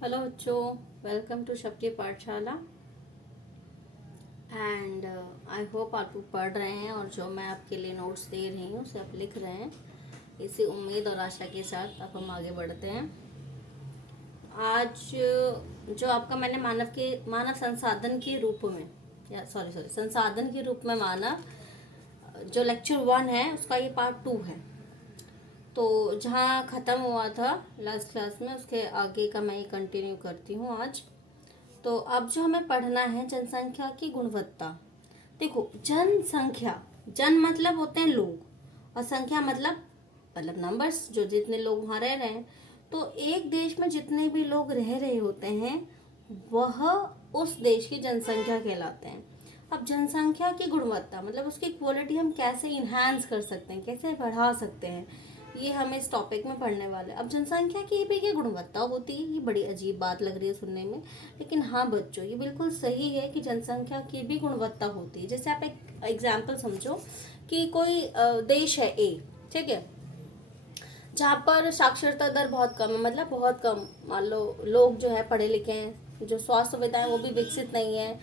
Hello बच्चों, welcome to शक्ति पाठशाला। एंड आई होप आप लोग पढ़ रहे हैं और जो मैं आपके लिए नोट्स दे रही हूँ उसे आप लिख रहे हैं। इसी उम्मीद और आशा के साथ अब हम आगे बढ़ते हैं। आज जो आपका मैंने मानव संसाधन के रूप में या सॉरी संसाधन के रूप में मानव जो लेक्चर 1 है उसका ये पार्ट 2 है। तो जहाँ ख़त्म हुआ था लास्ट क्लास में उसके आगे का मैं ये कंटिन्यू करती हूँ आज। तो अब जो हमें पढ़ना है जनसंख्या की गुणवत्ता। देखो, जनसंख्या, जन मतलब होते हैं लोग और संख्या मतलब नंबर्स, जो जितने लोग वहाँ रह रहे हैं। तो एक देश में जितने भी लोग रह रहे होते हैं वह उस देश की जनसंख्या कहलाते हैं। अब जनसंख्या की गुणवत्ता मतलब उसकी क्वालिटी हम कैसे इन्हांस कर सकते हैं, कैसे बढ़ा सकते हैं, ये हम इस टॉपिक में पढ़ने वाले हैं। अब जनसंख्या की भी क्या गुणवत्ता होती है, ये बड़ी अजीब बात लग रही है सुनने में, लेकिन हाँ बच्चों, ये बिल्कुल सही है कि जनसंख्या की भी गुणवत्ता होती है। जैसे आप एक एग्जाम्पल समझो कि कोई देश है ए, ठीक है, जहाँ पर साक्षरता दर बहुत कम है, मतलब बहुत कम, मान लो लोग जो है पढ़े लिखे हैं, जो स्वास्थ्य सुविधाएं वो भी विकसित नहीं है,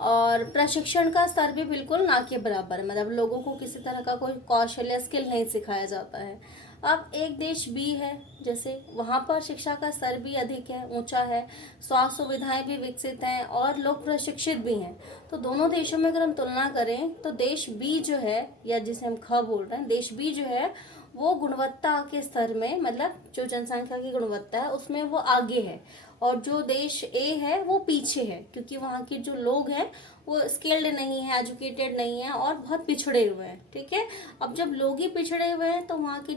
और प्रशिक्षण का स्तर भी बिल्कुल ना के बराबर है, मतलब लोगों को किसी तरह का कोई कौशल या स्किल नहीं सिखाया जाता है। अब एक देश बी है, जैसे वहाँ पर शिक्षा का स्तर भी अधिक है, ऊंचा है, स्वास्थ्य सुविधाएं भी विकसित हैं और लोग प्रशिक्षित भी हैं। तो दोनों देशों में अगर हम तुलना करें तो देश बी जो है, या जिसे हम ख बोल रहे हैं, देश बी जो है वो गुणवत्ता के स्तर में, मतलब जो जनसंख्या की गुणवत्ता है उसमें वो आगे है, और जो देश ए है वो पीछे है, क्योंकि वहाँ के जो लोग हैं वो स्किल्ड नहीं है, एजुकेटेड नहीं है और बहुत पिछड़े हुए हैं। ठीक है, अब जब लोग ही पिछड़े हुए हैं तो वहाँ के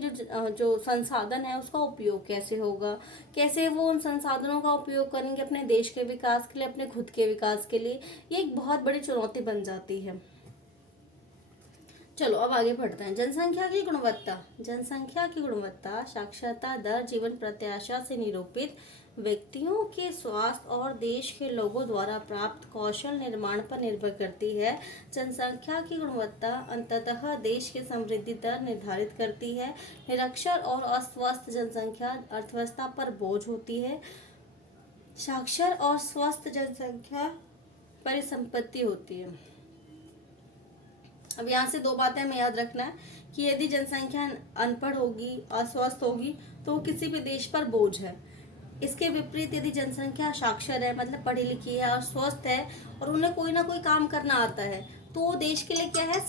जो संसाधन है उसका उपयोग कैसे होगा, कैसे वो उन संसाधनों का उपयोग करेंगे अपने देश के विकास के लिए, अपने खुद के विकास के लिए, ये एक बहुत बड़ी चुनौती बन जाती है। चलो अब आगे बढ़ते हैं। जनसंख्या की गुणवत्ता। जनसंख्या की गुणवत्ता साक्षरता दर, जीवन प्रत्याशा से निरूपित व्यक्तियों के स्वास्थ्य और देश के लोगों द्वारा प्राप्त कौशल निर्माण पर निर्भर करती है। जनसंख्या की गुणवत्ता अंततः देश की समृद्धि दर निर्धारित करती है। निरक्षर और अस्वस्थ जनसंख्या अर्थव्यवस्था पर बोझ होती है। साक्षर और स्वस्थ जनसंख्या परिसंपत्ति होती है। अब यहाँ से दो बातें हमें याद रखना है कि यदि जनसंख्या अनपढ़ होगी, अस्वस्थ होगी, तो वो किसी भी देश पर बोझ है। इसके विपरीत यदि जनसंख्या साक्षर है, मतलब पढ़ी लिखी है और स्वस्थ है और उन्हें कोई ना कोई काम करना आता है, तो वो देश के लिए क्या है,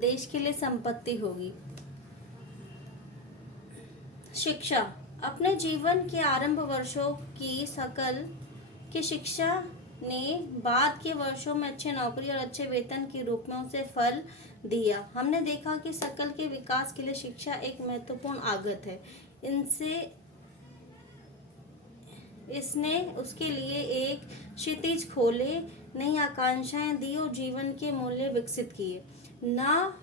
देश के लिए संपत्ति होगी। शिक्षा। अपने जीवन के आरंभ वर्षों की सकल की शिक्षा ने बाद के वर्षों में अच्छे नौकरी और अच्छे वेतन के रूप में उसे फल दिया। हमने देखा कि सकल के विकास के लिए शिक्षा एक महत्वपूर्ण आगत है। इनसे इसने उसके लिए एक क्षितिज खोले, नई आकांक्षाएं दी और जीवन के मूल्य विकसित किए। ना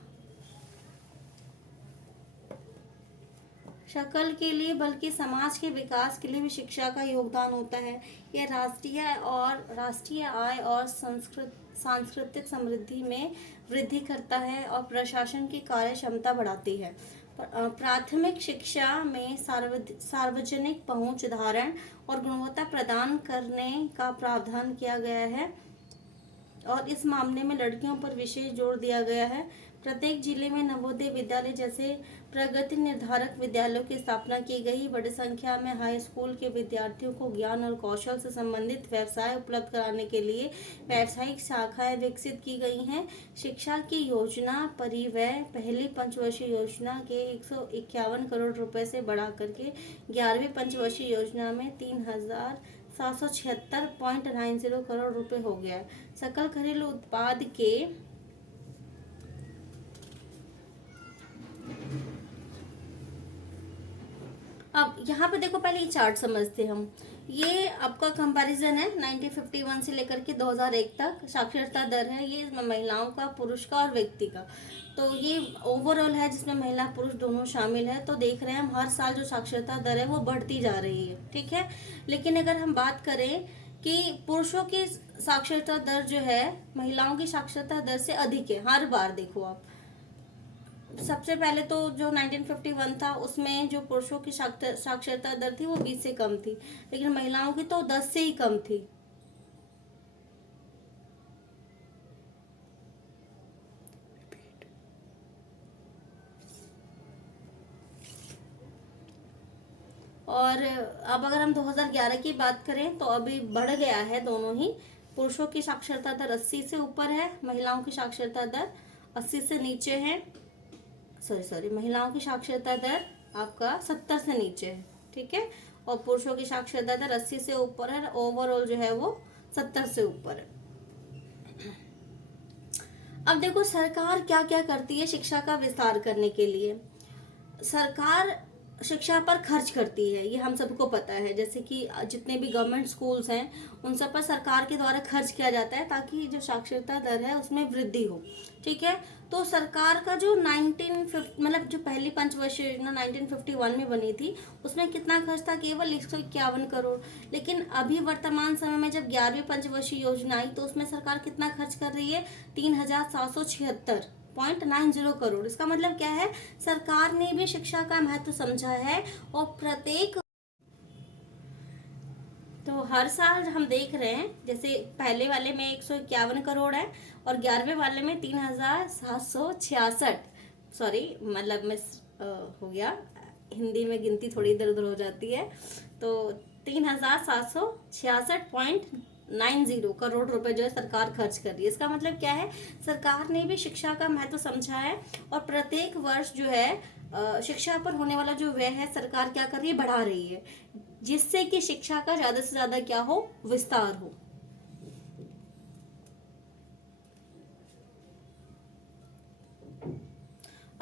शकल के लिए बल्कि समाज के विकास के लिए भी शिक्षा का योगदान होता है। यह राष्ट्रीय आय और सांस्कृतिक समृद्धि में वृद्धि करता है और प्रशासन की कार्य क्षमता बढ़ाती है। प्राथमिक शिक्षा में सार्वजनिक पहुंच, धारण और गुणवत्ता प्रदान करने का प्रावधान किया गया है और इस मामले में लड़कियों पर विशेष जोर दिया गया है। प्रत्येक जिले में नवोदय विद्यालय जैसे प्रगति निर्धारक विद्यालयों की स्थापना की गई। बड़ी संख्या में हाई स्कूल के विद्यार्थियों को ज्ञान और कौशल से संबंधित व्यवसाय उपलब्ध कराने के लिए व्यावसायिक शाखाएं विकसित की गई हैं। शिक्षा की योजना परिव्यय पहली पंचवर्षीय योजना के 151 करोड़ रुपए से बढ़ा करके 11वीं पंचवर्षीय योजना में 3,776.90 करोड़ रुपए हो गया है। सकल घरेलू उत्पाद के अब यहाँ पे देखो, पहले ये चार्ट समझते हम। ये आपका कंपैरिजन है 1951 से लेकर के 2001 तक साक्षरता दर है, ये महिलाओं का, पुरुष का और व्यक्ति का। तो ये ओवरऑल है जिसमें महिला पुरुष दोनों शामिल है। तो देख रहे हैं हम हर साल जो साक्षरता दर है वो बढ़ती जा रही है, ठीक है। लेकिन अगर हम बात करें कि पुरुषों की साक्षरता दर जो है महिलाओं की साक्षरता दर से अधिक है, हर बार देखो आप सबसे पहले तो जो 1951 था उसमें जो पुरुषों की साक्षरता दर थी वो 20 से कम थी, लेकिन महिलाओं की तो 10 से ही कम थी। और अब अगर हम 2011 की बात करें तो अभी बढ़ गया है दोनों ही। पुरुषों की साक्षरता दर 80 से ऊपर है, महिलाओं की साक्षरता दर 80 से नीचे है। सॉरी, महिलाओं की साक्षरता दर आपका 70 से नीचे है, ठीक है। और पुरुषों की साक्षरता दर 80 से ऊपर है, ओवरऑल जो है वो 70 से ऊपर है। अब देखो सरकार क्या क्या करती है शिक्षा का विस्तार करने के लिए। सरकार शिक्षा पर खर्च करती है, ये हम सबको पता है। जैसे कि जितने भी गवर्नमेंट स्कूल्स हैं उन सब पर सरकार के द्वारा खर्च किया जाता है ताकि जो साक्षरता दर है उसमें वृद्धि हो, ठीक है। तो सरकार का जो 1950 मतलब जो पहली पंचवर्षीय योजना 1951 में बनी थी उसमें कितना खर्च था, केवल 151 करोड़। लेकिन अभी वर्तमान समय में जब 11वीं पंचवर्षीय योजना आई तो उसमें सरकार कितना खर्च कर रही है, 3776.90 करोड़। इसका मतलब क्या है, सरकार ने भी शिक्षा का महत्व समझा है और प्रत्येक तो हर साल हम देख रहे हैं, जैसे पहले वाले में 151 करोड़ है और 11वें वाले में 3766, सॉरी मतलब मिस हो गया, हिंदी में गिनती थोड़ी इधर उधर हो जाती है। तो 3766.90 करोड़ रुपए जो है सरकार खर्च कर रही है। इसका मतलब क्या है, सरकार ने भी शिक्षा का महत्व समझा है और प्रत्येक वर्ष जो है शिक्षा पर होने वाला जो व्यय है सरकार क्या कर रही है, बढ़ा रही है, जिससे कि शिक्षा का ज्यादा से ज्यादा क्या हो, विस्तार हो।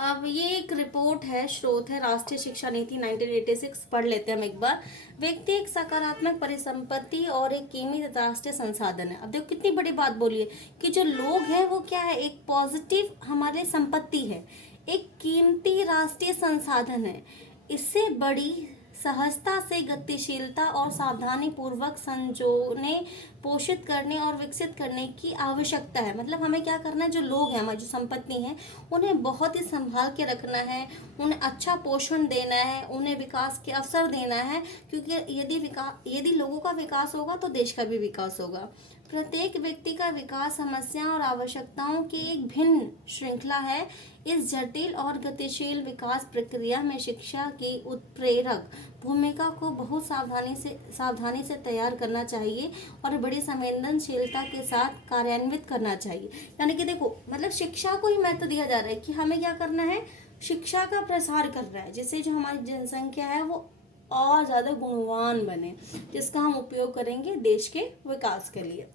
अब ये एक रिपोर्ट है, स्रोत है राष्ट्रीय शिक्षा नीति 1986, पढ़ लेते हैं हम एक बार। व्यक्ति एक सकारात्मक परिसंपत्ति और एक कीमती राष्ट्रीय संसाधन है। अब देखो कितनी बड़ी बात बोली है कि जो लोग हैं वो क्या है, एक पॉजिटिव हमारे संपत्ति है, एक कीमती राष्ट्रीय संसाधन है। इससे बड़ी सहजता से गतिशीलता और सावधानी पूर्वक संजोने, पोषित करने और विकसित करने की आवश्यकता है। मतलब हमें क्या करना है, जो लोग हैं हमारी जो संपत्ति हैं उन्हें बहुत ही संभाल के रखना है, उन्हें अच्छा पोषण देना है, उन्हें विकास के अवसर देना है, क्योंकि यदि लोगों का विकास होगा तो देश का भी विकास होगा। प्रत्येक व्यक्ति का विकास समस्याओं और आवश्यकताओं की एक भिन्न श्रृंखला है। इस जटिल और गतिशील विकास प्रक्रिया में शिक्षा की उत्प्रेरक भूमिका को बहुत सावधानी से तैयार करना चाहिए और बड़ी संवेदनशीलता के साथ कार्यान्वित करना चाहिए। यानी कि देखो मतलब शिक्षा को ही महत्व दिया जा रहा है कि हमें क्या करना है, शिक्षा का प्रसार करना है, जिससे जो हमारी जनसंख्या है वो और ज़्यादा गुणवान बने, जिसका हम उपयोग करेंगे देश के विकास के लिए।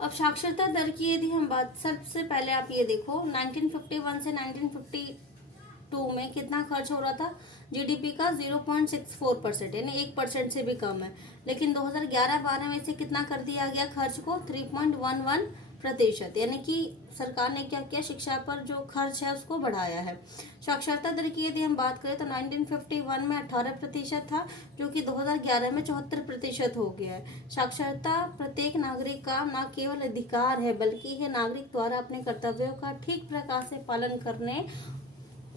अब साक्षरता दर की यदि हम बात, सबसे पहले आप ये देखो 1951 से 1952 में कितना खर्च हो रहा था, जीडीपी का 0.64%, यानी 1% से भी कम है। लेकिन 2011-12 में इसे कितना कर दिया गया खर्च को, 3.11%, यानी कि सरकार ने क्या किया, शिक्षा पर जो खर्च है उसको बढ़ाया है। साक्षरता दर की यदि हम बात करें तो 1951 में 18% था, जो कि 2011 में 74% हो गया है। साक्षरता प्रत्येक नागरिक का न केवल अधिकार है बल्कि यह नागरिक द्वारा अपने कर्तव्यों का ठीक प्रकार से पालन करने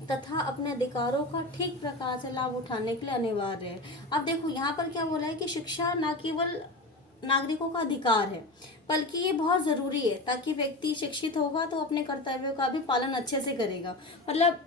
तथा अपने अधिकारों का ठीक प्रकार से लाभ उठाने के लिए अनिवार्य है। अब देखो यहाँ पर क्या बोला है कि शिक्षा न केवल नागरिकों का अधिकार है बल्कि ये बहुत ज़रूरी है, ताकि व्यक्ति शिक्षित होगा तो अपने कर्तव्यों का भी पालन अच्छे से करेगा। मतलब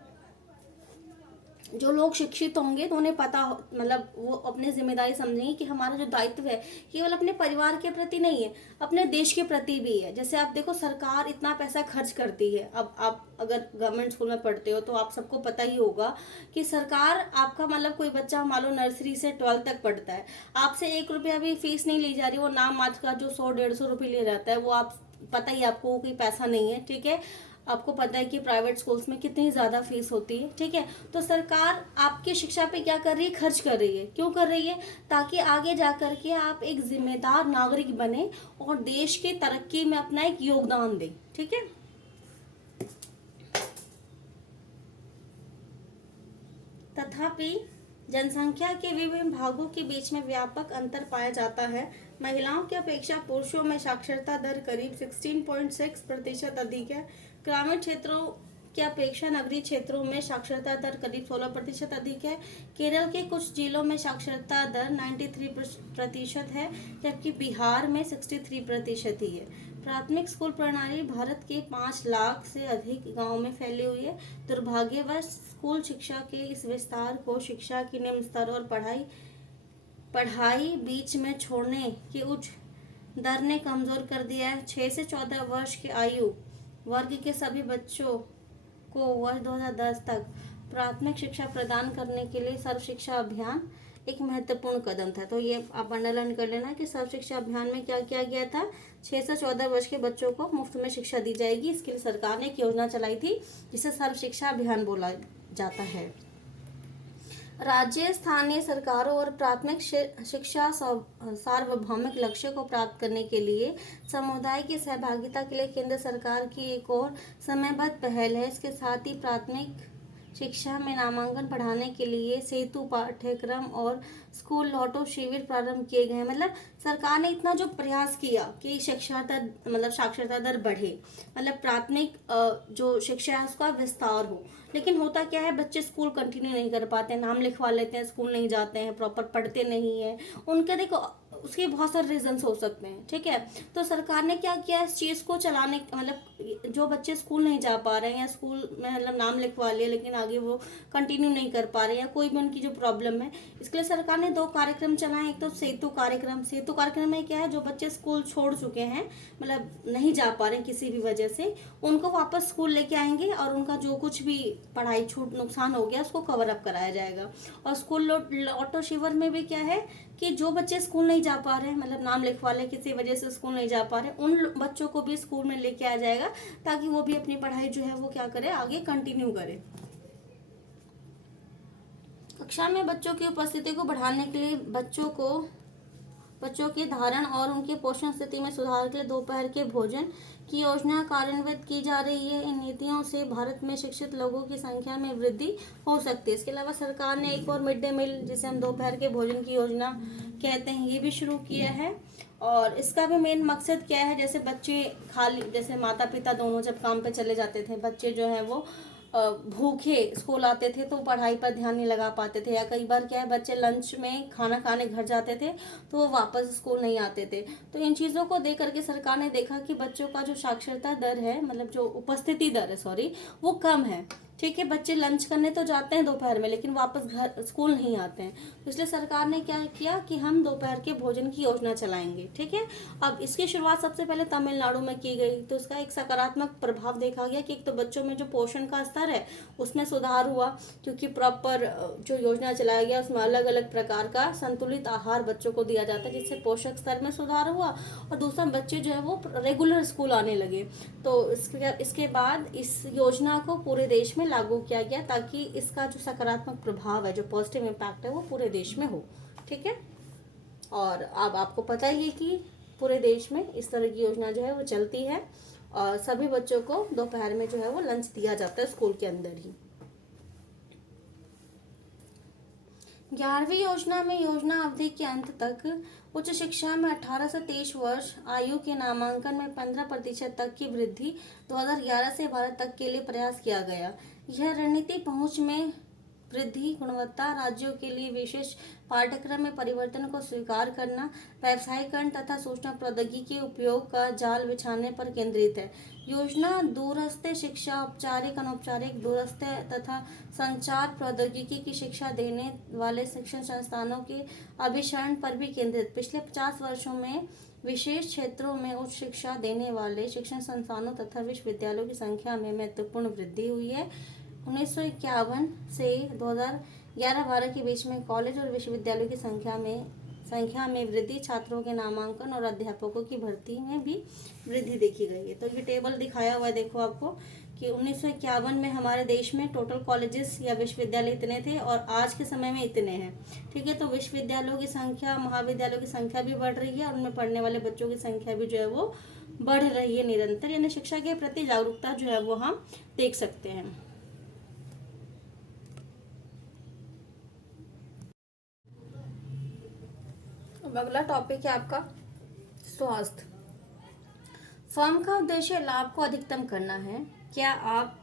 जो लोग शिक्षित होंगे तो उन्हें पता मतलब वो अपनी जिम्मेदारी समझेंगे कि हमारा जो दायित्व है केवल अपने परिवार के प्रति नहीं है, अपने देश के प्रति भी है। जैसे आप देखो सरकार इतना पैसा खर्च करती है, अब आप अगर गवर्नमेंट स्कूल में पढ़ते हो तो आप सबको पता ही होगा कि सरकार आपका मतलब कोई बच्चा मान लो नर्सरी से 12th तक पढ़ता है, आपसे 1 रुपया भी फीस नहीं ली जा रही, वो नाम मात्र का जो 100-150 रुपये ले जाता है वो आप पता ही, आपको कोई पैसा नहीं है, ठीक है। आपको पता है कि प्राइवेट स्कूल्स में कितनी ज़्यादा फीस होती है, ठीक है। तो सरकार आपकी शिक्षा पे क्या कर रही है, खर्च कर रही है। क्यों कर रही है, ताकि आगे जा कर के आप एक जिम्मेदार नागरिक बने और देश की तरक्की में अपना एक योगदान दें, ठीक है। तथापि जनसंख्या के विभिन्न भागों के बीच में व्यापक अंतर पाया जाता है। महिलाओं की अपेक्षा पुरुषों में साक्षरता दर करीब 16.6% अधिक है। ग्रामीण क्षेत्रों की अपेक्षा नगरीय क्षेत्रों में साक्षरता दर करीब 16% अधिक है। केरल के कुछ जिलों में साक्षरता दर 93% है, जबकि बिहार में 63% ही है। प्राथमिक स्कूल प्रणाली भारत के 5 लाख से अधिक गांवों में फैली हुई है। दुर्भाग्यवश स्कूल शिक्षा के इस विस्तार को शिक्षा की निम्न स्तर और पढ़ाई बीच में छोड़ने की उच्च दर ने कमजोर कर दिया है। 6 से 14 वर्ष की आयु वर्ग के सभी बच्चों को वर्ष 2010 तक प्राथमिक शिक्षा प्रदान करने के लिए सर्व शिक्षा अभियान एक महत्वपूर्ण कदम था। तो ये आप अंडरलाइन कर लेना कि सर्व शिक्षा अभियान में क्या किया गया था। 6 से 14 वर्ष के बच्चों को मुफ्त में शिक्षा दी जाएगी। इसके लिए सरकार ने एक योजना चलाई थी जिसे सर्व शिक्षा अभियान बोला जाता है। राज्य स्थानीय सरकारों और प्राथमिक शिक्षा सार्वभौमिक लक्ष्य को प्राप्त करने के लिए समुदाय की सहभागिता के लिए केंद्र सरकार की एक और समयबद्ध पहल है। इसके साथ ही प्राथमिक शिक्षा में नामांकन बढ़ाने के लिए सेतु पाठ्यक्रम और स्कूल लौटो शिविर प्रारंभ किए गए हैं। मतलब सरकार ने इतना जो प्रयास किया कि शिक्षा दर साक्षरता दर बढ़े, मतलब प्राथमिक जो शिक्षा है उसका विस्तार हो। लेकिन होता क्या है, बच्चे स्कूल कंटिन्यू नहीं कर पाते, नाम लिखवा लेते हैं, स्कूल नहीं जाते हैं, प्रॉपर पढ़ते नहीं है। उनके देखो उसके बहुत सारे रीजंस हो सकते हैं, ठीक है। तो सरकार ने क्या किया, इस चीज़ को चलाने मतलब जो बच्चे स्कूल नहीं जा पा रहे हैं या स्कूल में मतलब नाम लिखवा लिया लेकिन आगे वो कंटिन्यू नहीं कर पा रहे हैं या कोई भी उनकी जो प्रॉब्लम है, इसके लिए सरकार ने 2 कार्यक्रम चलाए। एक तो सेतु कार्यक्रम में क्या है, जो बच्चे स्कूल छोड़ चुके हैं मतलब नहीं जा पा रहे हैं किसी भी वजह से, उनको वापस स्कूल लेके आएंगे और उनका जो कुछ भी पढ़ाई छूट नुकसान हो गया उसको कवर अप कराया जाएगा। और स्कूल लौटो शिविर में भी क्या है कि जो बच्चे स्कूल नहीं जा पा रहे हैं, मतलब नाम लिखवा ले किसी वजह से स्कूल नहीं जा पा रहे, उन बच्चों को भी स्कूल में लेके आ जाएगा ताकि वो भी अपनी पढ़ाई जो है वो क्या करे, आगे कंटिन्यू करे। कक्षा में बच्चों की उपस्थिति को बढ़ाने के लिए बच्चों के धारण और उनके पोषण स्थिति में सुधार के लिए दोपहर के भोजन की योजना कार्यान्वित की जा रही है। इन नीतियों से भारत में शिक्षित लोगों की संख्या में वृद्धि हो सकती है। इसके अलावा सरकार ने एक और मिड डे मील, जिसे हम दोपहर के भोजन की योजना कहते हैं, ये भी शुरू किया है। और इसका भी मेन मकसद क्या है, जैसे बच्चे खाली, जैसे माता पिता दोनों जब काम पे चले जाते थे, बच्चे जो है वो भूखे स्कूल आते थे तो पढ़ाई पर ध्यान नहीं लगा पाते थे, या कई बार क्या है बच्चे लंच में खाना खाने घर जाते थे तो वो वापस स्कूल नहीं आते थे। तो इन चीज़ों को देख करके सरकार ने देखा कि बच्चों का जो साक्षरता दर है, मतलब जो उपस्थिति दर है सॉरी, वो कम है। ठीक है, बच्चे लंच करने तो जाते हैं दोपहर में लेकिन वापस घर स्कूल नहीं आते हैं। तो इसलिए सरकार ने क्या किया कि हम दोपहर के भोजन की योजना चलाएंगे। ठीक है, अब इसकी शुरुआत सबसे पहले तमिलनाडु में की गई, तो इसका एक सकारात्मक प्रभाव देखा गया कि एक तो बच्चों में जो पोषण का स्तर है उसमें सुधार हुआ, क्योंकि प्रॉपर जो योजना चलाया गया उसमें अलग अलग प्रकार का संतुलित आहार बच्चों को दिया जाता है, जिससे पोषक स्तर में सुधार हुआ। और दूसरा, बच्चे जो है वो रेगुलर स्कूल आने लगे। तो इसके बाद इस योजना को पूरे देश में लागू किया गया ताकि इसका जो सकारात्मक प्रभाव है, जो पॉजिटिव इम्पैक्ट है, वो पूरे देश में हो। ठीक है, और अब आपको पता ही है कि पूरे देश में इस तरह की योजना जो है वो चलती है और सभी बच्चों को दोपहर में जो है वो लंच दिया जाता है स्कूल के अंदर ही। 11वीं योजना में योजना अवधि के अंत तक उच्च शिक्षा में 18 से 23 वर्ष आयु के नामांकन में 15% तक की वृद्धि 2011 से 12 तक के लिए प्रयास किया गया। यह रणनीति पहुंच में वृद्धि, गुणवत्ता, राज्यों के लिए विशेष पाठ्यक्रम में परिवर्तन को स्वीकार करना, व्यावसायीकरण तथा सूचना प्रौद्योगिकी के उपयोग का जाल बिछाने पर केंद्रित है। योजना दूरस्थ शिक्षा, औपचारिक, अनौपचारिक, दूरस्थ तथा संचार प्रौद्योगिकी की शिक्षा देने वाले शिक्षण संस्थानों के अभिसरण पर भी केंद्रित। पिछले 50 वर्षों में विशेष क्षेत्रों में उच्च शिक्षा देने वाले शिक्षण संस्थानों तथा विश्वविद्यालयों की संख्या में महत्वपूर्ण वृद्धि हुई है। 1951 से 2011-12 के बीच में कॉलेज और विश्वविद्यालयों की संख्या में वृद्धि, छात्रों के नामांकन और अध्यापकों की भर्ती में भी वृद्धि देखी गई है। तो ये टेबल दिखाया हुआ है, देखो आपको कि 1951 में हमारे देश में टोटल कॉलेजेस या विश्वविद्यालय इतने थे और आज के समय में इतने हैं। ठीक है, तो विश्वविद्यालयों की संख्या, महाविद्यालयों की संख्या भी बढ़ रही है और उनमें पढ़ने वाले बच्चों की संख्या भी जो है वो बढ़ रही है निरंतर, यानी शिक्षा के प्रति जागरूकता जो है वो हम देख सकते हैं। अब अगला टॉपिक है आपका स्वास्थ्य। फर्म का उद्देश्य लाभ को अधिकतम करना है। क्या आप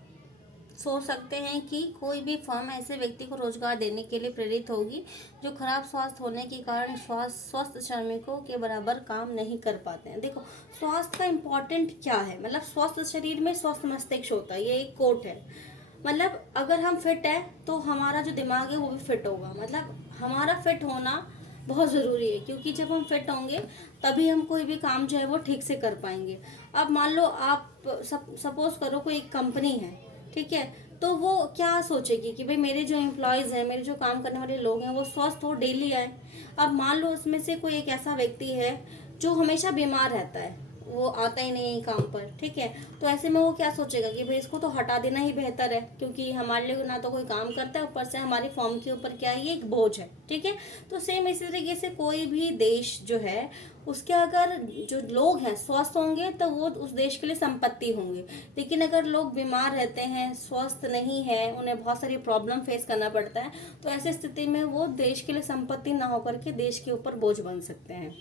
सोच सकते हैं कि कोई भी फर्म ऐसे व्यक्ति को रोजगार देने के लिए प्रेरित होगी जो खराब स्वास्थ्य होने के कारण स्वस्थ श्रमिकों के बराबर काम नहीं कर पाते हैं। देखो, स्वास्थ्य का इम्पोर्टेंट क्या है, मतलब स्वस्थ शरीर में स्वस्थ मस्तिष्क होता है, ये एक कोट है। मतलब अगर हम फिट है तो हमारा जो दिमाग है वो भी फिट होगा। मतलब हमारा फिट होना बहुत ज़रूरी है, क्योंकि जब हम फिट होंगे तभी हम कोई भी काम जो है वो ठीक से कर पाएंगे। अब मान लो आप सपोज करो कोई एक कंपनी है, ठीक है, तो वो क्या सोचेगी कि भाई मेरे जो एम्प्लॉयज़ हैं, मेरे जो काम करने वाले लोग हैं वो स्वस्थ हो, डेली आए। अब मान लो उसमें से कोई एक ऐसा व्यक्ति है जो हमेशा बीमार रहता है, वो आता ही नहीं है काम पर, ठीक है, तो ऐसे में वो क्या सोचेगा कि भाई इसको तो हटा देना ही बेहतर है, क्योंकि हमारे लिए ना तो कोई काम करता है, ऊपर से हमारी फॉर्म के ऊपर क्या है, ये एक बोझ है, ठीक है। तो सेम इसी तरीके से कोई भी देश जो है उसके अगर जो लोग हैं स्वस्थ होंगे तो वो उस देश के लिए संपत्ति होंगे। लेकिन अगर लोग बीमार रहते हैं, स्वस्थ नहीं है, उन्हें बहुत सारी प्रॉब्लम फेस करना पड़ता है, तो ऐसी स्थिति में वो देश के लिए संपत्ति ना होकर के देश के ऊपर बोझ बन सकते हैं।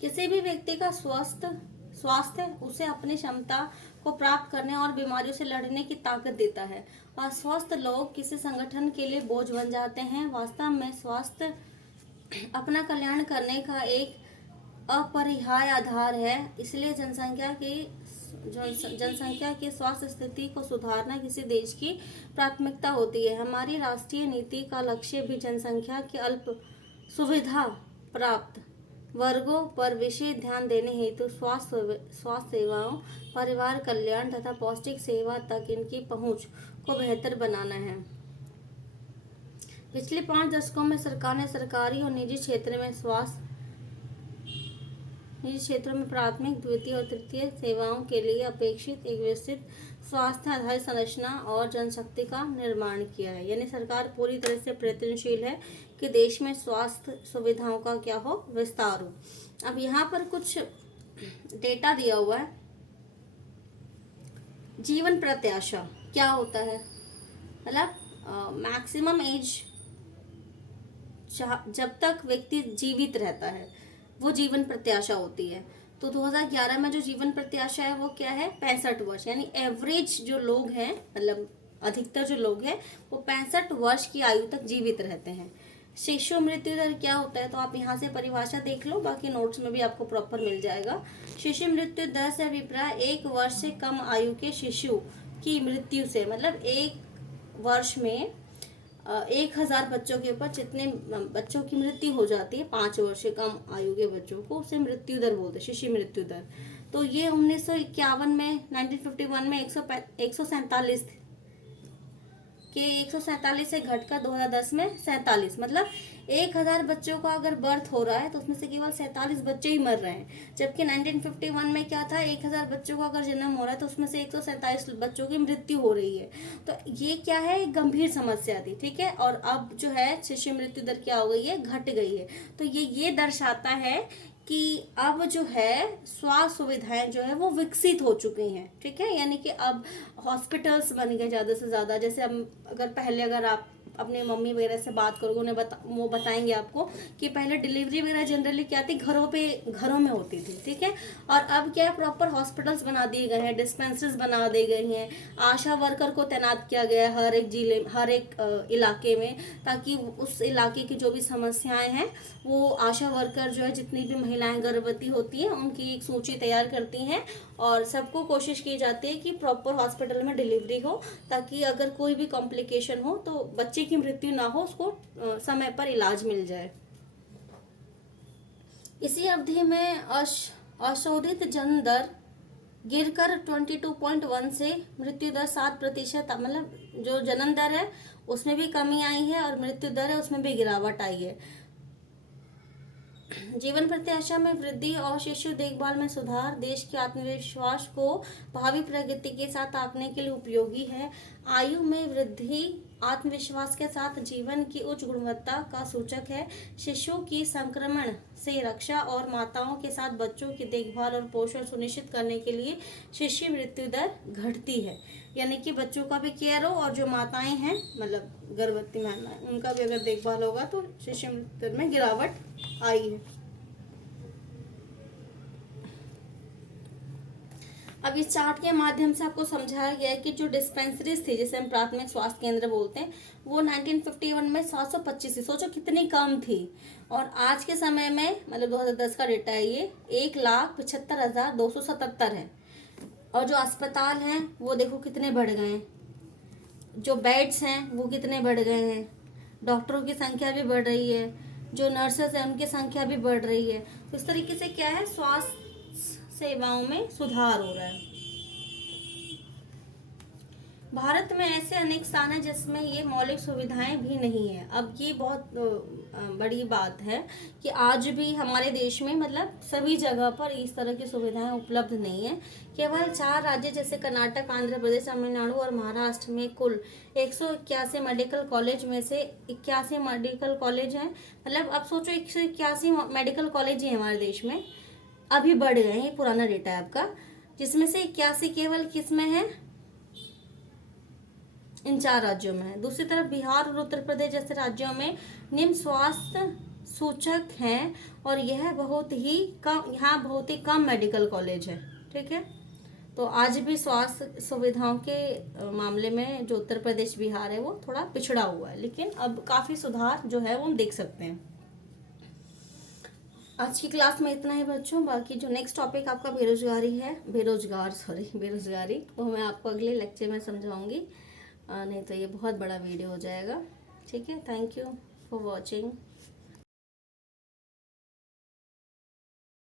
किसी भी व्यक्ति का स्वास्थ्य उसे अपनी क्षमता को प्राप्त करने और बीमारियों से लड़ने की ताकत देता है। और स्वस्थ लोग किसी संगठन के लिए बोझ बन जाते हैं। वास्तव में स्वास्थ्य अपना कल्याण करने का एक अपरिहार्य आधार है। इसलिए जनसंख्या की स्वास्थ्य स्थिति को सुधारना किसी देश की प्राथमिकता होती है। हमारी राष्ट्रीय नीति का लक्ष्य भी जनसंख्या के अल्प सुविधा प्राप्त वर्गों पर विशेष ध्यान देने हेतु स्वास्थ्य सेवाओं, परिवार कल्याण तथा पौष्टिक सेवा तक इनकी पहुंच को बेहतर बनाना है। पिछले 5 दशकों में सरकार ने सरकारी और निजी क्षेत्रों में प्राथमिक, द्वितीय और तृतीय सेवाओं के लिए अपेक्षित एक विस्तृत स्वास्थ्य आधारित संरचना और जनशक्ति का निर्माण किया है। यानी सरकार पूरी तरह से प्रयत्नशील है कि देश में स्वास्थ्य सुविधाओं का क्या हो, विस्तार हो। अब यहाँ पर कुछ डेटा दिया हुआ है। जीवन प्रत्याशा क्या होता है, मतलब मैक्सिमम एज, जब तक व्यक्ति जीवित रहता है वो जीवन प्रत्याशा होती है। तो 2011 में जो जीवन प्रत्याशा है वो क्या है, 65 वर्ष। यानी एवरेज जो लोग हैं, मतलब अधिकतर जो लोग हैं वो 65 वर्ष की आयु तक जीवित रहते हैं। शिशु मृत्यु दर क्या होता है, तो आप यहाँ से परिभाषा देख लो, बाकी नोट्स में भी आपको प्रॉपर मिल जाएगा। शिशु मृत्यु दर से अभिप्राय 1 वर्ष से कम आयु के शिशु की मृत्यु से, मतलब 1 वर्ष में 1000 बच्चों के ऊपर जितने बच्चों की मृत्यु हो जाती है 5 वर्ष से कम आयु के बच्चों को, उसे मृत्यु दर बोलते हैं, शिशु मृत्यु दर। तो ये 1951 में 1951 में 147 के 147 से घटकर 2010 में 47, मतलब 1000 बच्चों का अगर बर्थ हो रहा है तो उसमें से केवल 47 बच्चे ही मर रहे हैं। जबकि 1951 में क्या था, 1000 बच्चों का अगर जन्म हो रहा है तो उसमें से 147 बच्चों की मृत्यु हो रही है। तो ये क्या है, एक गंभीर समस्या थी, ठीक है। और अब जो है शिशु मृत्यु दर क्या हो गई है, घट गई है। तो ये दर्शाता है कि अब जो है स्वास्थ्य सुविधाएं जो है वो विकसित हो चुकी हैं, ठीक है। यानी कि अब हॉस्पिटल्स बन गए ज़्यादा से ज़्यादा। जैसे अब अगर आप अपने मम्मी वगैरह से बात करोगे, उन्हें वो बताएंगे आपको कि पहले डिलीवरी वगैरह जनरली क्या थी, घरों में होती थी, ठीक है। और अब क्या है, प्रॉपर हॉस्पिटल्स बना दिए गए हैं, डिस्पेंसरीज बना दी गई हैं, आशा वर्कर को तैनात किया गया है हर एक इलाके में, ताकि उस इलाके की जो भी समस्याएं हैं वो आशा वर्कर जो है, जितनी भी महिलाएं गर्भवती होती हैं उनकी एक सूची तैयार करती हैं और सबको कोशिश की जाती है कि प्रॉपर हॉस्पिटल में डिलीवरी हो, ताकि अगर कोई भी कॉम्प्लिकेशन हो तो बच्चे की मृत्यु ना हो, उसको समय पर इलाज मिल जाए। इसी अवधि में अशोधित जन्म दर गिरकर 22.1 से मृत्यु दर 7%, मतलब जो जन्म दर है उसमें भी कमी आई है और मृत्यु दर है उसमें भी गिरावट आई है। जीवन प्रत्याशा में वृद्धि और शिशु देखभाल में सुधार देश के आत्मविश्वास को भावी प्रगति के साथ आंकने के लिए उपयोगी है। आयु में वृद्धि आत्मविश्वास के साथ जीवन की उच्च गुणवत्ता का सूचक है। शिशुओं की संक्रमण से रक्षा और माताओं के साथ बच्चों की देखभाल और पोषण सुनिश्चित करने के लिए शिशु मृत्यु दर घटती है। यानी कि बच्चों का भी केयर हो और जो माताएं हैं मतलब गर्भवती महिलाएं उनका भी अगर देखभाल होगा तो शिशु मृत्यु दर में गिरावट आई है। अब इस चार्ट के माध्यम से आपको समझाया गया है कि जो डिस्पेंसरीज थी जिसे हम प्राथमिक स्वास्थ्य केंद्र बोलते हैं वो 1951 में 725 थी। सोचो कितनी कम थी। और आज के समय में मतलब 2010 का डेटा है ये 1,75,277 है। और जो अस्पताल हैं वो देखो कितने बढ़ गए हैं, जो बेड्स हैं वो कितने बढ़ गए हैं, डॉक्टरों की संख्या भी बढ़ रही है, जो नर्सेज हैं उनकी संख्या भी बढ़ रही है। तो इस तरीके से क्या है, स्वास्थ्य सेवाओं में सुधार हो रहा है। भारत में ऐसे अनेक स्थान हैं जिसमें ये मौलिक सुविधाएं भी नहीं है। अब ये बहुत बड़ी बात है कि आज भी हमारे देश में मतलब सभी जगह पर इस तरह की सुविधाएं उपलब्ध नहीं है। केवल 4 राज्य जैसे कर्नाटक, आंध्र प्रदेश, तमिलनाडु और महाराष्ट्र में कुल 181 मेडिकल कॉलेज में से 81 मेडिकल कॉलेज हैं। मतलब अब सोचो 181 मेडिकल कॉलेज ही हमारे देश में, अभी बढ़ गए हैं, पुराना डेटा है आपका, जिसमें से 81 केवल किस में है, इन 4 राज्यों में है। दूसरी तरफ बिहार और उत्तर प्रदेश जैसे राज्यों में निम्न स्वास्थ्य सूचक हैं और यह बहुत ही कम, यहाँ बहुत ही कम मेडिकल कॉलेज है। ठीक है, तो आज भी स्वास्थ्य सुविधाओं के मामले में जो उत्तर प्रदेश बिहार है वो थोड़ा पिछड़ा हुआ है, लेकिन अब काफ़ी सुधार जो है वो हम देख सकते हैं। आज की क्लास में इतना ही बच्चों। बाकी जो नेक्स्ट टॉपिक आपका बेरोजगारी वो मैं आपको अगले लेक्चर में समझाऊंगी, नहीं तो ये बहुत बड़ा वीडियो हो जाएगा। ठीक है, थैंक यू फॉर वॉचिंग।